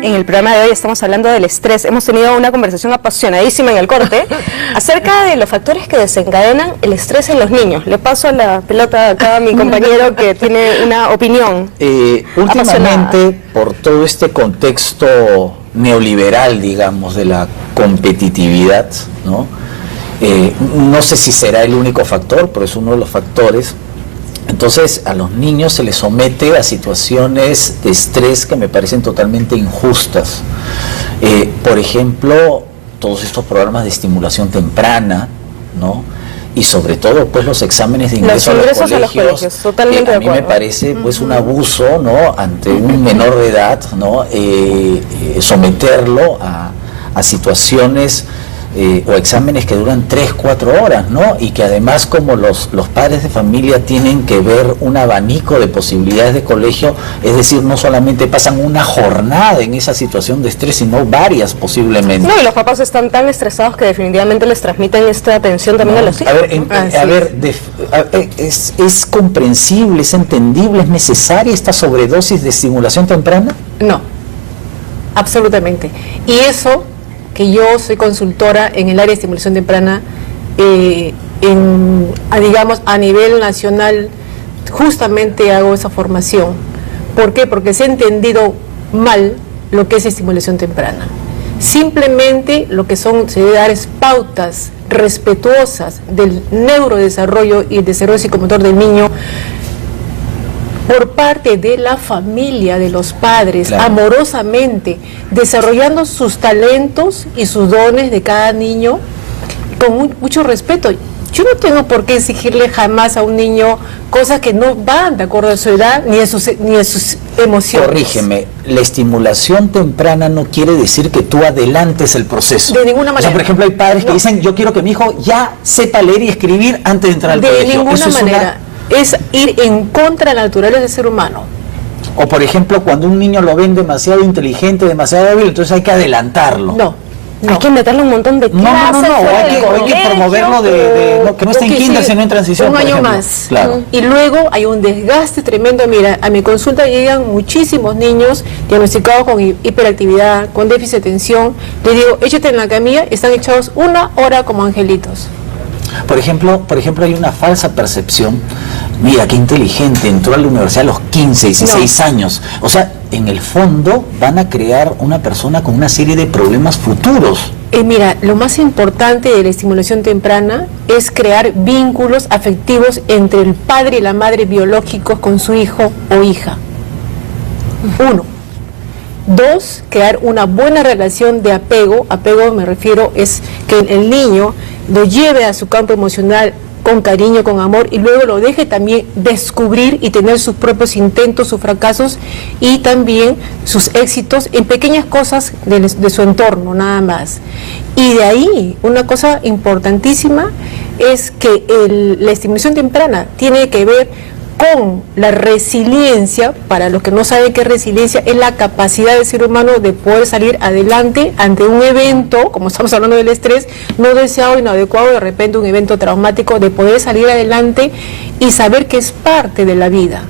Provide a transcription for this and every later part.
En el programa de hoy estamos hablando del estrés. Hemos tenido una conversación apasionadísima en el corte acerca de los factores que desencadenan el estrés en los niños. Le paso la pelota acá a mi compañero que tiene una opinión últimamente, por todo este contexto neoliberal, digamos, de la competitividad, ¿no? No sé si será el único factor, pero es uno de los factores. Entonces a los niños se les somete a situaciones de estrés que me parecen totalmente injustas. Por ejemplo, todos estos programas de estimulación temprana, ¿no? Y sobre todo pues los exámenes de ingreso a los colegios, totalmente a mí me parece pues un abuso, ¿no? Ante un menor de edad, ¿no? Someterlo a situaciones o exámenes que duran 3-4 horas, ¿no? Y que además, como los padres de familia tienen que ver un abanico de posibilidades de colegio, es decir, no solamente pasan una jornada en esa situación de estrés, sino varias posiblemente. No, y los papás están tan estresados que definitivamente les transmiten esta tensión también a los hijos. ¿Es comprensible, es entendible, es necesaria esta sobredosis de estimulación temprana? No, absolutamente. Y eso que yo soy consultora en el área de estimulación temprana, digamos, a nivel nacional, justamente hago esa formación. ¿Por qué? Porque se ha entendido mal lo que es estimulación temprana. Simplemente lo que se debe dar es pautas respetuosas del neurodesarrollo y el desarrollo psicomotor del niño, por parte de la familia, de los padres, claro, amorosamente, desarrollando sus talentos y sus dones de cada niño con mucho respeto. Yo no tengo por qué exigirle jamás a un niño cosas que no van de acuerdo a su edad ni a sus emociones. Corrígeme, la estimulación temprana no quiere decir que tú adelantes el proceso. De ninguna manera. O sea, por ejemplo, hay padres que dicen, yo quiero que mi hijo ya sepa leer y escribir antes de entrar al colegio. De ninguna manera. Es ir en contra de la naturaleza del ser humano. O por ejemplo, cuando un niño lo ven demasiado inteligente, demasiado débil, entonces hay que adelantarlo. No. Hay que meterle un montón de clases. Hay que promoverlo que no esté en kinder, sino en transición. Un año más. Claro. Y luego hay un desgaste tremendo. Mira, a mi consulta llegan muchísimos niños diagnosticados con hiperactividad, con déficit de atención. Les digo, échate en la camilla, están echados 1 hora como angelitos. Por ejemplo, hay una falsa percepción. Mira, qué inteligente, entró a la universidad a los 15, 16 años. O sea, en el fondo van a crear una persona con una serie de problemas futuros. Mira, lo más importante de la estimulación temprana es crear vínculos afectivos entre el padre y la madre biológicos con su hijo o hija. 1. 2, crear una buena relación de apego. Apego, me refiero, es que el niño lo lleve a su campo emocional con cariño, con amor, y luego lo deje también descubrir y tener sus propios intentos, sus fracasos y también sus éxitos en pequeñas cosas de su entorno, nada más. Y de ahí, una cosa importantísima es que la estimulación temprana tiene que ver con la resiliencia. Para los que no saben qué es resiliencia, es la capacidad del ser humano de poder salir adelante ante un evento, como estamos hablando del estrés, no deseado y inadecuado, de repente un evento traumático, de poder salir adelante y saber que es parte de la vida.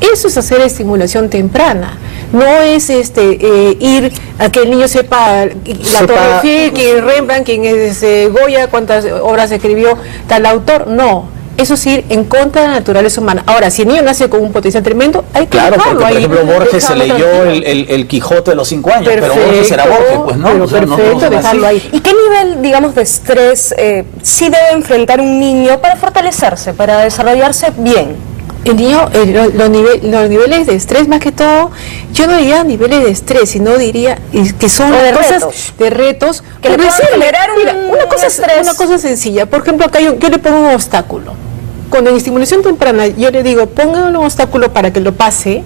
Eso es hacer estimulación temprana. No es ir a que el niño sepa la Torre Eiffel, quién es Rembrandt, quién es Goya, cuántas obras escribió tal autor. No. Eso es ir en contra de la naturaleza humana. Ahora, si el niño nace con un potencial tremendo, hay que dejarlo. Porque, por ejemplo, Borges se leyó el Quijote a los 5 años, pero Borges era Borges, pues no. Perfecto, dejarlo ahí. ¿Y qué nivel, digamos, de estrés sí debe enfrentar un niño para fortalecerse, para desarrollarse bien? El niño, los niveles de estrés, más que todo, yo no diría niveles de estrés, sino diría que son cosas de retos que le pueden generar una cosa sencilla. Por ejemplo, acá yo le pongo un obstáculo. Cuando en estimulación temprana yo le digo, póngale un obstáculo para que lo pase,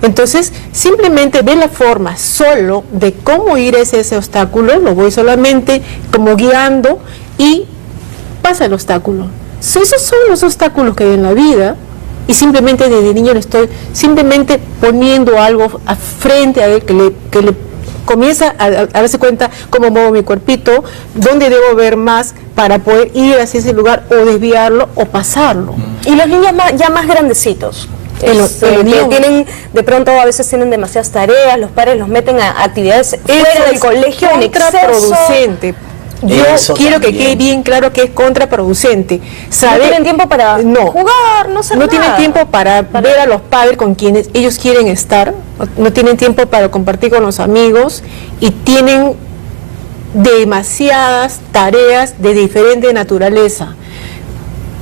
entonces simplemente ve la forma solo de cómo ir a ese obstáculo, lo voy solamente como guiando y pasa el obstáculo. Esos son los obstáculos que hay en la vida. Y simplemente desde niño le estoy simplemente poniendo algo frente a él que le comienza a darse cuenta cómo muevo mi cuerpito, dónde debo ver más para poder ir hacia ese lugar o desviarlo o pasarlo. Y los niños ya más grandecitos, que tienen, de pronto a veces tienen demasiadas tareas, los padres los meten a actividades fuera del colegio en exceso. Contraproducente. Yo quiero que quede bien claro que es contraproducente. No tienen tiempo para jugar, no hacer nada. No tienen tiempo para ver a los padres con quienes ellos quieren estar, no tienen tiempo para compartir con los amigos y tienen demasiadas tareas de diferente naturaleza.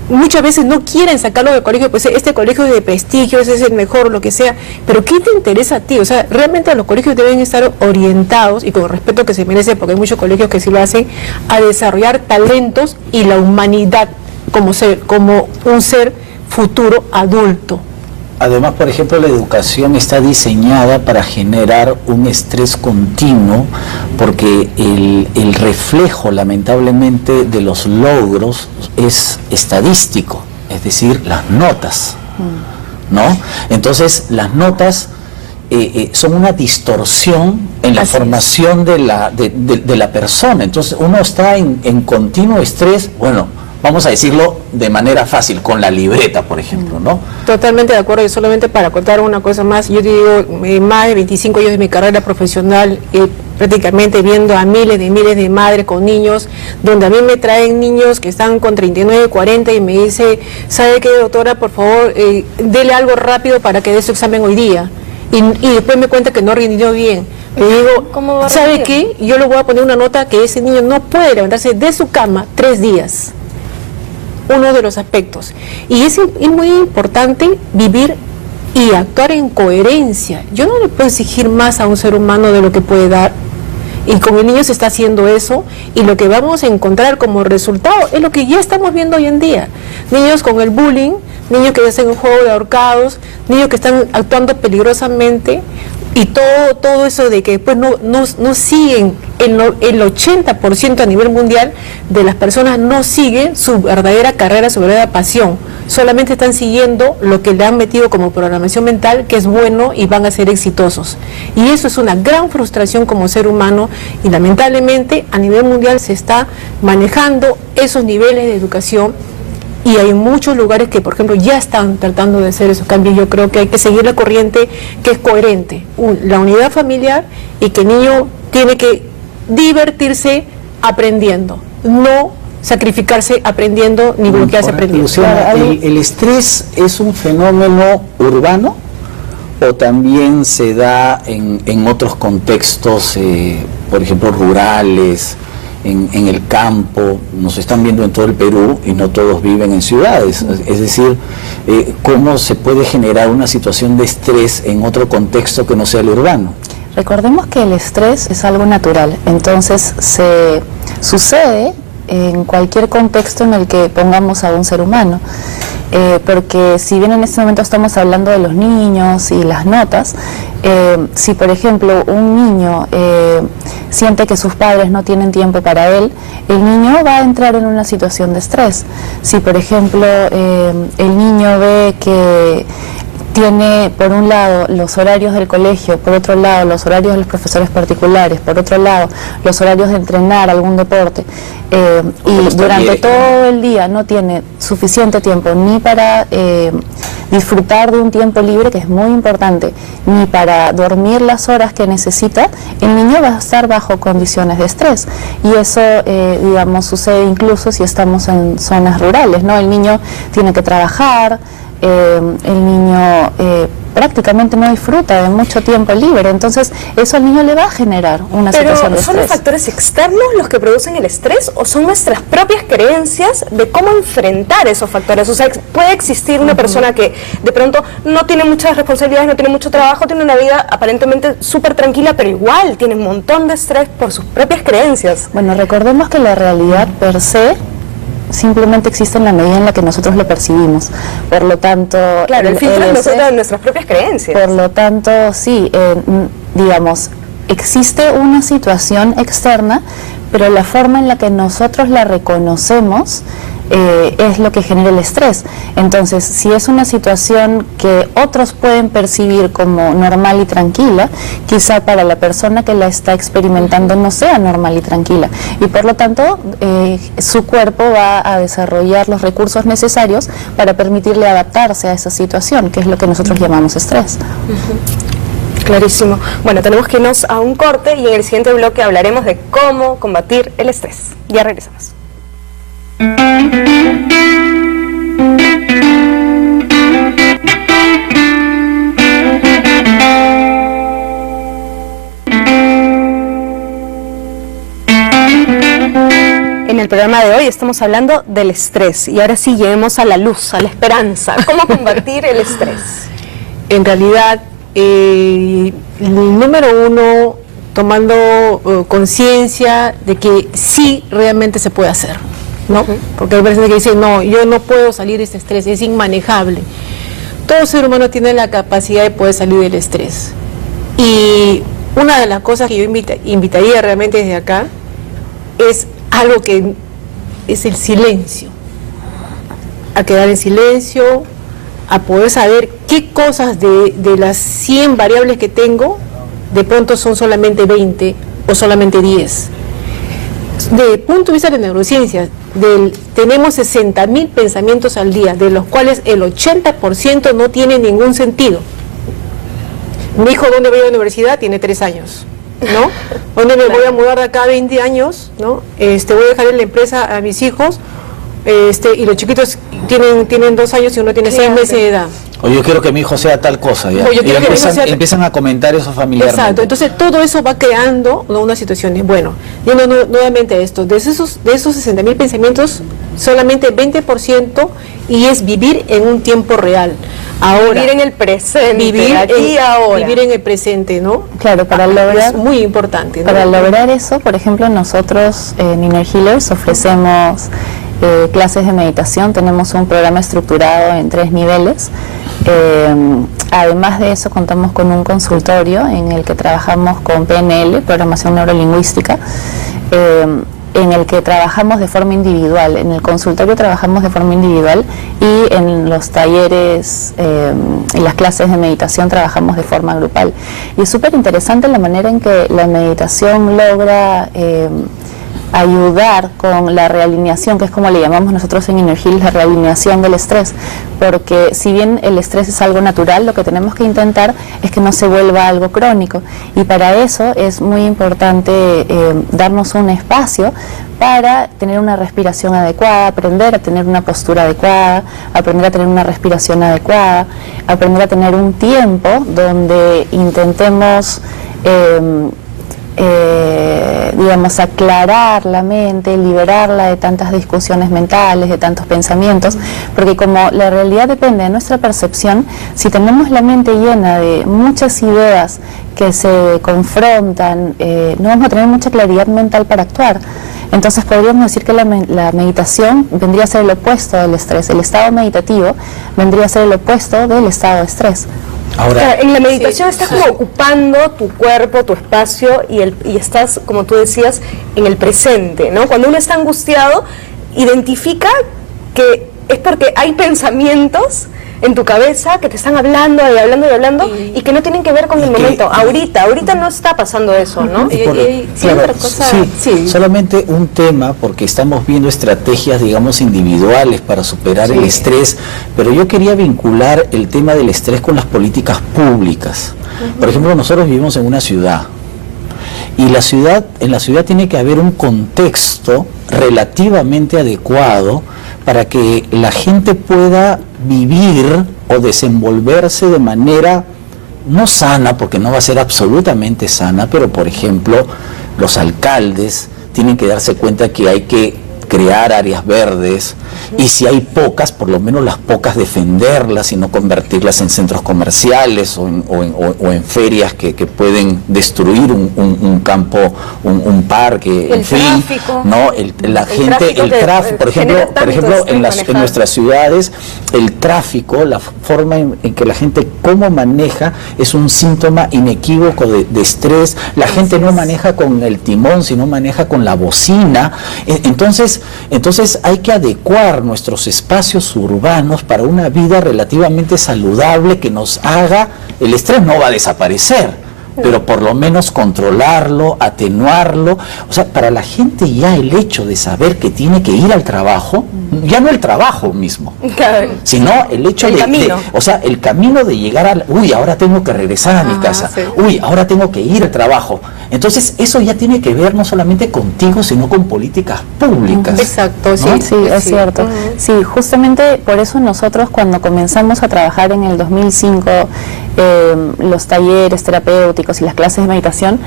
Muchas veces no quieren sacarlo del colegio, pues este colegio es de prestigio, ese es el mejor, lo que sea, pero ¿qué te interesa a ti? O sea, realmente los colegios deben estar orientados, y con el respeto que se merece, porque hay muchos colegios que sí lo hacen, a desarrollar talentos y la humanidad como un ser futuro adulto. Además, por ejemplo, la educación está diseñada para generar un estrés continuo, porque el reflejo, lamentablemente, de los logros es estadístico, es decir, las notas, ¿no? Entonces, las notas son una distorsión en la formación de la persona. Entonces, uno está en continuo estrés, bueno, vamos a decirlo de manera fácil, con la libreta, por ejemplo, ¿no? Totalmente de acuerdo, y solamente para contar una cosa más, yo te digo, más de 25 años de mi carrera profesional, prácticamente viendo a miles de madres con niños, donde a mí me traen niños que están con 39, 40 y me dice, ¿sabe qué, doctora? Por favor, dele algo rápido para que dé su examen hoy día. Y después me cuenta que no rindió bien. Le digo, ¿sabe qué? Yo le voy a poner una nota que ese niño no puede levantarse de su cama 3 días. Uno de los aspectos. Y es muy importante vivir y actuar en coherencia. Yo no le puedo exigir más a un ser humano de lo que puede dar. Y con el niño se está haciendo eso, y lo que vamos a encontrar como resultado es lo que ya estamos viendo hoy en día. Niños con el bullying, niños que hacen un juego de ahorcados, niños que están actuando peligrosamente, y todo eso de que pues no siguen, el 80% a nivel mundial de las personas no siguen su verdadera carrera, su verdadera pasión, solamente están siguiendo lo que le han metido como programación mental, que es bueno y van a ser exitosos. Y eso es una gran frustración como ser humano, y lamentablemente a nivel mundial se está manejando esos niveles de educación. Y hay muchos lugares que, por ejemplo, ya están tratando de hacer esos cambios. Yo creo que hay que seguir la corriente que es coherente. La unidad familiar, y que el niño tiene que divertirse aprendiendo, no sacrificarse aprendiendo ni bloquearse aprendiendo. Luciana, ¿el estrés es un fenómeno urbano o también se da en otros contextos, por ejemplo, rurales? En el campo, nos están viendo en todo el Perú y no todos viven en ciudades, es decir, ¿cómo se puede generar una situación de estrés en otro contexto que no sea el urbano? Recordemos que el estrés es algo natural, entonces se sucede en cualquier contexto en el que pongamos a un ser humano. Porque si bien en este momento estamos hablando de los niños y las notas, si por ejemplo un niño siente que sus padres no tienen tiempo para él, el niño va a entrar en una situación de estrés. Si por ejemplo el niño ve que tiene por un lado los horarios del colegio, por otro lado los horarios de los profesores particulares, por otro lado los horarios de entrenar algún deporte, y durante todo el día no tiene suficiente tiempo ni para disfrutar de un tiempo libre, que es muy importante, ni para dormir las horas que necesita, el niño va a estar bajo condiciones de estrés. Y eso, digamos, sucede incluso si estamos en zonas rurales, ¿no? El niño tiene que trabajar, el niño prácticamente no disfruta de mucho tiempo libre, entonces eso al niño le va a generar una situación de estrés. ¿Son los factores externos los que producen el estrés o son nuestras propias creencias de cómo enfrentar esos factores? O sea, puede existir una persona que de pronto no tiene muchas responsabilidades, no tiene mucho trabajo, tiene una vida aparentemente súper tranquila, pero igual tiene un montón de estrés por sus propias creencias. Bueno, recordemos que la realidad per se simplemente existe en la medida en la que nosotros lo percibimos. Por lo tanto, claro, el filtro es nosotros de nuestras propias creencias. Por lo tanto, sí, digamos, existe una situación externa, pero la forma en la que nosotros la reconocemos es lo que genera el estrés. Entonces, si es una situación que otros pueden percibir como normal y tranquila, quizá para la persona que la está experimentando no sea normal y tranquila. Y por lo tanto, su cuerpo va a desarrollar los recursos necesarios para permitirle adaptarse a esa situación, que es lo que nosotros llamamos estrés. Clarísimo. Bueno, tenemos que irnos a un corte y en el siguiente bloque hablaremos de cómo combatir el estrés. Ya regresamos. En el programa de hoy estamos hablando del estrés y ahora sí lleguemos a la luz, a la esperanza. ¿Cómo combatir el estrés? En realidad, el número uno, tomando conciencia de que sí realmente se puede hacer, ¿no? Porque hay personas que dicen, no, yo no puedo salir de este estrés, es inmanejable. Todo ser humano tiene la capacidad de poder salir del estrés. Y una de las cosas que yo invitaría realmente desde acá es algo que es el silencio. A quedar en silencio, a poder saber qué cosas de las 100 variables que tengo, de pronto son solamente 20 o solamente 10. Desde el punto de vista de neurociencias, tenemos 60.000 pensamientos al día, de los cuales el 80% no tiene ningún sentido. Mi hijo, ¿dónde voy a la universidad? Tiene 3 años, ¿no? ¿Dónde me voy a mudar de acá 20 años? ¿No? Voy a dejar en la empresa a mis hijos, y los chiquitos tienen 2 años y uno tiene 6 meses de edad. O yo quiero que mi hijo sea tal cosa, ya. Y empiezan a comentar eso familiarmente. Exacto, entonces todo eso va creando, ¿no?, una situación. Bueno, yendo nuevamente a esto, de esos 60.000 pensamientos, solamente 20% y es vivir en un tiempo real. Ahora, vivir en el presente, vivir aquí ahora. Vivir en el presente, ¿no? Claro, para lograr, es muy importante, ¿no? Para lograr eso, por ejemplo, nosotros en Inner Healers ofrecemos clases de meditación, tenemos un programa estructurado en 3 niveles. Además de eso, contamos con un consultorio en el que trabajamos con PNL, programación neurolingüística, en el que trabajamos de forma individual. En el consultorio trabajamos de forma individual y en los talleres y las clases de meditación trabajamos de forma grupal. Y es súper interesante la manera en que la meditación logra ayudar con la realineación, que es como le llamamos nosotros en Inner Healers, la realineación del estrés, porque si bien el estrés es algo natural, lo que tenemos que intentar es que no se vuelva algo crónico, y para eso es muy importante darnos un espacio para tener una respiración adecuada, aprender a tener una postura adecuada, aprender a tener una respiración adecuada, aprender a tener un tiempo donde intentemos digamos, aclarar la mente, liberarla de tantas discusiones mentales, de tantos pensamientos, porque como la realidad depende de nuestra percepción, si tenemos la mente llena de muchas ideas que se confrontan, no vamos a tener mucha claridad mental para actuar. Entonces podríamos decir que la meditación vendría a ser el opuesto del estrés. El estado meditativo vendría a ser el opuesto del estado de estrés. Ahora, en la meditación estás como ocupando tu cuerpo, tu espacio y estás, como tú decías, en el presente, ¿no? Cuando uno está angustiado, identifica que es porque hay pensamientos en tu cabeza que te están hablando y hablando y hablando y que no tienen que ver con el momento. Ahorita no está pasando eso, ¿no? Solamente un tema, porque estamos viendo estrategias, digamos, individuales para superar el estrés, pero yo quería vincular el tema del estrés con las políticas públicas. Por ejemplo, nosotros vivimos en una ciudad y en la ciudad tiene que haber un contexto relativamente adecuado para que la gente pueda vivir o desenvolverse de manera no sana, porque no va a ser absolutamente sana, pero por ejemplo, los alcaldes tienen que darse cuenta que hay que crear áreas verdes, y si hay pocas, por lo menos las pocas defenderlas y no convertirlas en centros comerciales o en ferias que pueden destruir un campo, un parque, en fin, ¿no? El tráfico, por ejemplo, en nuestras ciudades, el tráfico, la forma en que la gente cómo maneja es un síntoma inequívoco de estrés. La gente no maneja con el timón, sino maneja con la bocina. Entonces hay que adecuar preparar nuestros espacios urbanos para una vida relativamente saludable que nos haga, el estrés no va a desaparecer, pero por lo menos controlarlo, atenuarlo. O sea, para la gente ya el hecho de saber que tiene que ir al trabajo, ya no el trabajo mismo, sino el hecho o sea, el camino de llegar al, uy, ahora tengo que regresar a mi casa, sí. uy, ahora tengo que ir al trabajo. Entonces, eso ya tiene que ver no solamente contigo, sino con políticas públicas. Exacto, ¿no? sí. Sí, es cierto. Sí, justamente por eso nosotros cuando comenzamos a trabajar en el 2005 los talleres terapéuticos y las clases de meditación,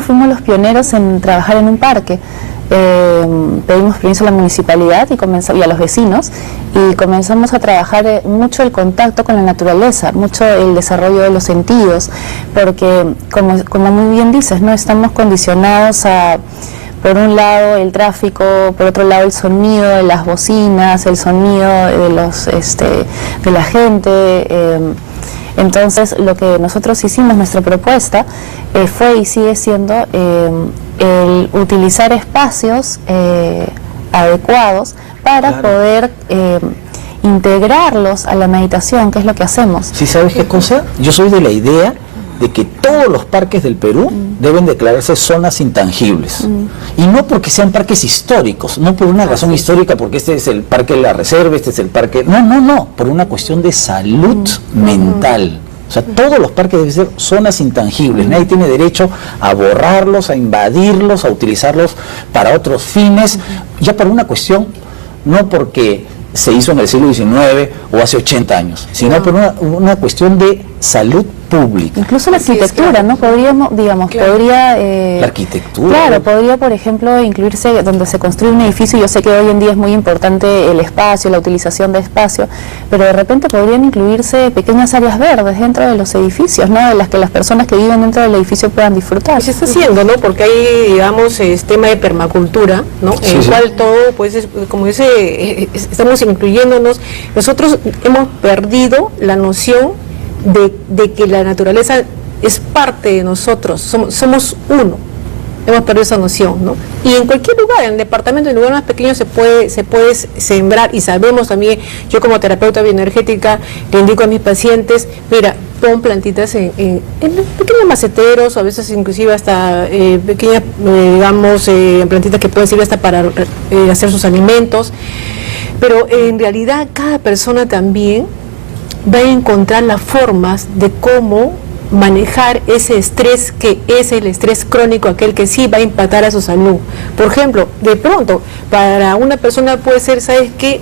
fuimos los pioneros en trabajar en un parque. Pedimos permiso a la municipalidad y a los vecinos y comenzamos a trabajar mucho el contacto con la naturaleza, mucho el desarrollo de los sentidos, porque como muy bien dices, no estamos condicionados a, por un lado el tráfico, por otro lado el sonido de las bocinas, el sonido de de la gente. Entonces, lo que nosotros hicimos, nuestra propuesta, fue y sigue siendo el utilizar espacios adecuados para poder integrarlos a la meditación, que es lo que hacemos. ¿Sí sabes qué cosa? Yo soy de la idea de que todos los parques del Perú deben declararse zonas intangibles. Y no porque sean parques históricos, no por una razón histórica, porque este es el parque de la reserva, este es el parque... No, por una cuestión de salud mental. O sea, todos los parques deben ser zonas intangibles. Nadie tiene derecho a borrarlos, a invadirlos, a utilizarlos para otros fines, ya por una cuestión, no porque se hizo en el siglo XIX o hace 80 años, sino por una cuestión de salud pública. Incluso la arquitectura, ¿no? Podríamos, digamos, podría... la arquitectura. Claro, podría, por ejemplo, incluirse donde se construye un edificio. Yo sé que hoy en día es muy importante el espacio, la utilización de espacio, pero de repente podrían incluirse pequeñas áreas verdes dentro de los edificios, ¿no? De las que las personas que viven dentro del edificio puedan disfrutar. Y se está haciendo, ¿no? Porque hay, digamos, tema de permacultura, ¿no? Sí, en el sí. cual todo, pues, como dice, estamos incluyéndonos. Nosotros hemos perdido la noción de que la naturaleza es parte de nosotros, somos uno. Hemos perdido esa noción, ¿no? Y en cualquier lugar, en el departamento, en el lugar más pequeño se puede sembrar, y sabemos también, yo como terapeuta bioenergética le indico a mis pacientes, mira, pon plantitas en pequeños maceteros, o a veces inclusive hasta pequeñas, digamos, plantitas que pueden servir hasta para hacer sus alimentos, pero en realidad cada persona también va a encontrar las formas de cómo manejar ese estrés, que es el estrés crónico, aquel que sí va a impactar a su salud. Por ejemplo, de pronto, para una persona puede ser, ¿sabes qué?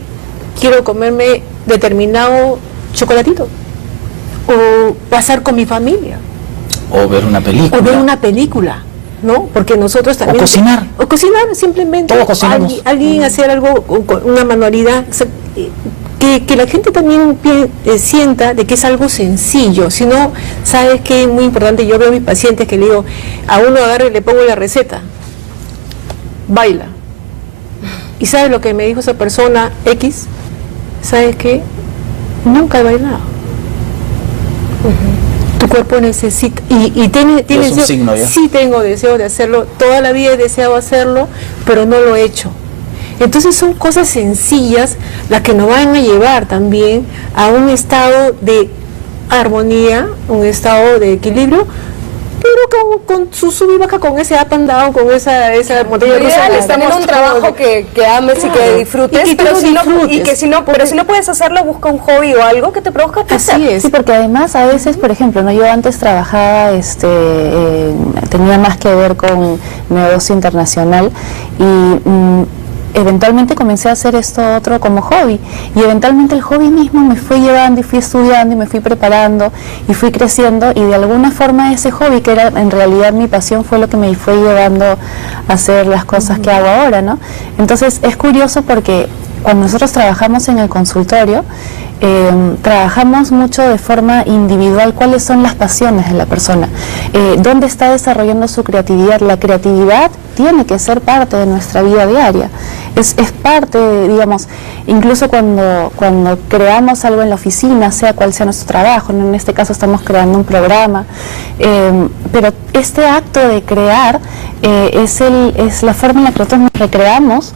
Quiero comerme determinado chocolatito, o pasar con mi familia, O ver una película. ¿no? Porque nosotros también... O cocinar, simplemente. Todos cocinamos. Alguien hacer algo, una manualidad, que la gente también sienta de que es algo sencillo. Si no, ¿sabes qué es muy importante? Yo veo a mis pacientes que le digo, a uno agarre y le pongo la receta, baila. ¿Y sabes lo que me dijo esa persona X? ¿Sabes qué? Nunca he bailado. Tu cuerpo necesita, y tiene es un signo, ¿ya? Sí, tengo deseo de hacerlo, toda la vida he deseado hacerlo, pero no lo he hecho. Entonces son cosas sencillas las que nos van a llevar también a un estado de armonía, un estado de equilibrio, pero con su sub y baja, con ese up and down, con esa montaña Lo ideal es tener un trabajo que ames y que disfrutes, y que pero tú si no, disfrutes. pero si no puedes hacerlo, busca un hobby o algo que te produzca placer. Así es. Sí, porque además a veces, por ejemplo, no, yo antes trabajaba, tenía más que ver con negocio internacional y eventualmente comencé a hacer esto otro como hobby, y eventualmente el hobby mismo me fue llevando y fui estudiando y me fui preparando y fui creciendo, y de alguna forma ese hobby, que era en realidad mi pasión, fue lo que me fue llevando a hacer las cosas que hago ahora, ¿no? Entonces es curioso porque cuando nosotros trabajamos en el consultorio, trabajamos mucho de forma individual cuáles son las pasiones de la persona, dónde está desarrollando su creatividad. La creatividad tiene que ser parte de nuestra vida diaria, es parte de, digamos, incluso cuando creamos algo en la oficina, sea cual sea nuestro trabajo, ¿no? En este caso estamos creando un programa, pero este acto de crear es la forma en la que nosotros nos recreamos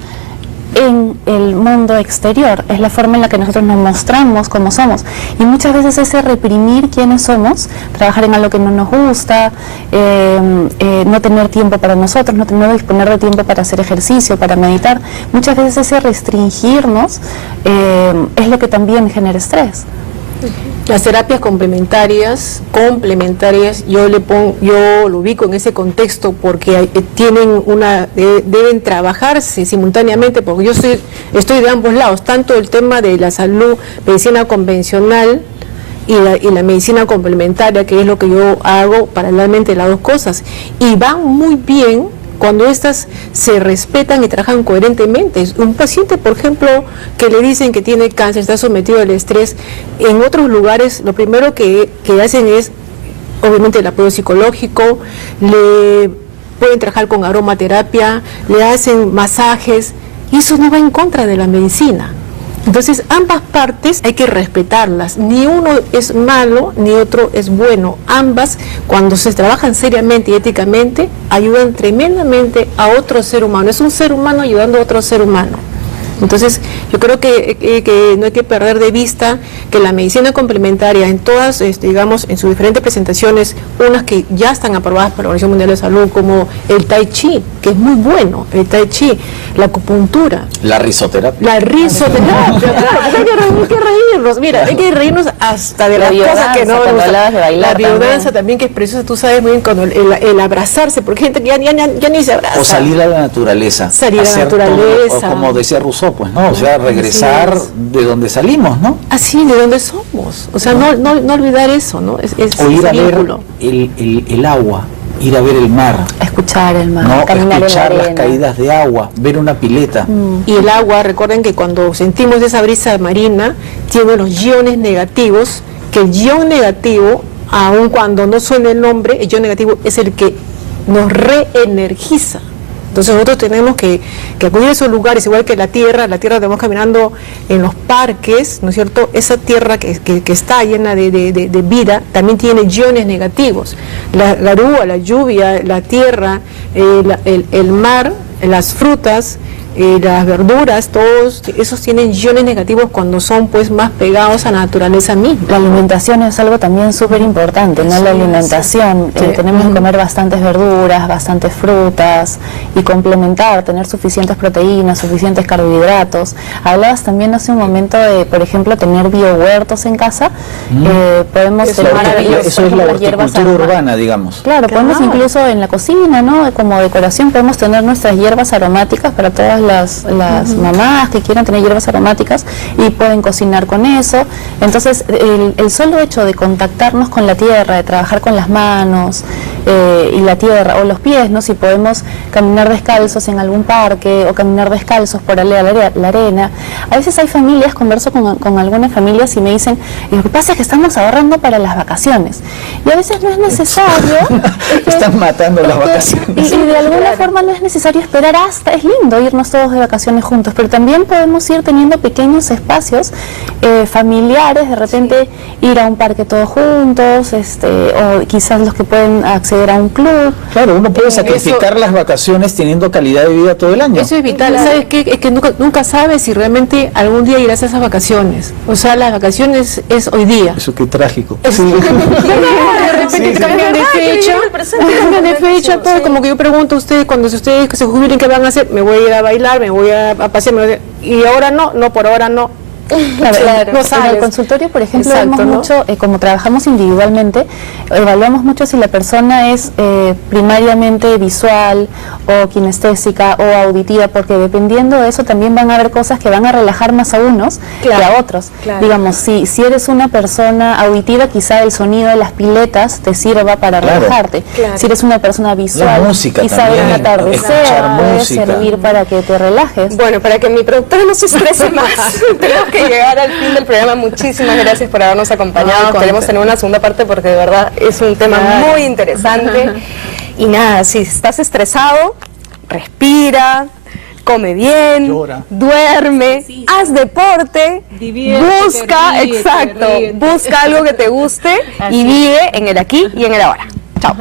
en el mundo exterior, es la forma en la que nosotros nos mostramos como somos. Y muchas veces ese reprimir quiénes somos, trabajar en algo que no nos gusta, no tener tiempo para nosotros, no disponer de tiempo para hacer ejercicio, para meditar, muchas veces ese restringirnos es lo que también genera estrés. Las terapias complementarias, yo lo ubico en ese contexto porque deben trabajarse simultáneamente, porque yo estoy de ambos lados, tanto el tema de la salud, medicina convencional y la medicina complementaria, que es lo que yo hago paralelamente, las dos cosas, y van muy bien cuando estas se respetan y trabajan coherentemente. Un paciente, por ejemplo, que le dicen que tiene cáncer, está sometido al estrés, en otros lugares lo primero que hacen es, obviamente, el apoyo psicológico, le pueden trabajar con aromaterapia, le hacen masajes, y eso no va en contra de la medicina. Entonces, ambas partes hay que respetarlas. Ni uno es malo, ni otro es bueno. Ambas, cuando se trabajan seriamente y éticamente, ayudan tremendamente a otro ser humano. Es un ser humano ayudando a otro ser humano. Entonces, yo creo que no hay que perder de vista que la medicina complementaria, en todas, digamos, en sus diferentes presentaciones, unas que ya están aprobadas por la Organización Mundial de Salud, como el Tai Chi, que es muy bueno, el Tai Chi, la acupuntura. La risoterapia. La risoterapia, claro, hay que reírnos, mira, hay que reírnos hasta de las cosas que no nos gustan. La biodanza también, que es preciosa, tú sabes muy bien, cuando el abrazarse, porque hay gente que ya ni se abraza. O salir a la naturaleza. Salir a la naturaleza. Todo, o como decía Rousseau, pues no, o sea, regresar de donde salimos, ¿no? Así, de donde somos, o sea, no olvidar eso, ¿no? O ir a ver el agua, ir a ver el mar. Escuchar el mar, ¿no? caminar Escuchar en la las arena. caídas de agua, ver una pileta. Y el agua, recuerden que cuando sentimos esa brisa marina, tiene los iones negativos, que el ion negativo, aun cuando no suene el nombre, el ion negativo es el que nos reenergiza. Entonces nosotros tenemos que acudir a esos lugares, igual que la tierra estamos caminando en los parques, ¿no es cierto? Esa tierra que está llena de vida, también tiene iones negativos. La garúa, la lluvia, la tierra, el mar, las frutas, las verduras, todos esos tienen iones negativos cuando son pues más pegados a la naturaleza misma. La alimentación es algo también súper importante, ¿no? La alimentación, tenemos que comer bastantes verduras, bastantes frutas y complementar, tener suficientes proteínas, suficientes carbohidratos. Hablabas también hace un momento de, por ejemplo, tener biohuertos en casa. Podemos tener maravillosos, eso es la horticultura urbana, digamos. Claro, podemos incluso en la cocina, ¿no? Como decoración podemos tener nuestras hierbas aromáticas para todas las mamás que quieran tener hierbas aromáticas y pueden cocinar con eso. Entonces el solo hecho de contactarnos con la tierra, de trabajar con las manos y la tierra o los pies, ¿no? Si podemos caminar descalzos en algún parque o caminar descalzos por la arena. A veces hay familias, converso con algunas familias y me dicen, lo que pasa es que estamos ahorrando para las vacaciones y a veces no es necesario. Están matando las vacaciones. Y de alguna forma no es necesario esperar hasta, es lindo irnos todos de vacaciones juntos, pero también podemos ir teniendo pequeños espacios familiares, de repente ir a un parque todos juntos, o quizás los que pueden acceder a un club. Claro, uno puede sacrificar las vacaciones teniendo calidad de vida todo el año. Eso es vital. Claro. ¿Sabes qué? Es que nunca sabes si realmente algún día irás a esas vacaciones. O sea, las vacaciones es hoy día. Eso qué trágico. De repente cambian de fecha, todo, como que yo pregunto a ustedes, cuando ustedes se jubilen, ¿qué van a hacer? Me voy a ir a bailar, me voy a pasear, y ahora no, por ahora no. Claro, no en sabes. el consultorio, por ejemplo, Exacto, vemos ¿no? mucho, como trabajamos individualmente, evaluamos mucho si la persona es primariamente visual o kinestésica o auditiva, porque dependiendo de eso también van a haber cosas que van a relajar más a unos que a otros. Claro. Digamos, si eres una persona auditiva, quizá el sonido de las piletas te sirva para relajarte. Claro. Si eres una persona visual, La música quizá también, un atardecer escuchar puede música. servir para que te relajes. Bueno, para que mi productora no se estrese más, tenemos que llegar al fin del programa. Muchísimas gracias por habernos acompañado. Queremos tener una segunda parte porque de verdad es un tema muy interesante. Y nada, si estás estresado, respira, come bien, Llora. duerme, haz deporte, busca, busca algo que te guste y vive en el aquí y en el ahora. Chao.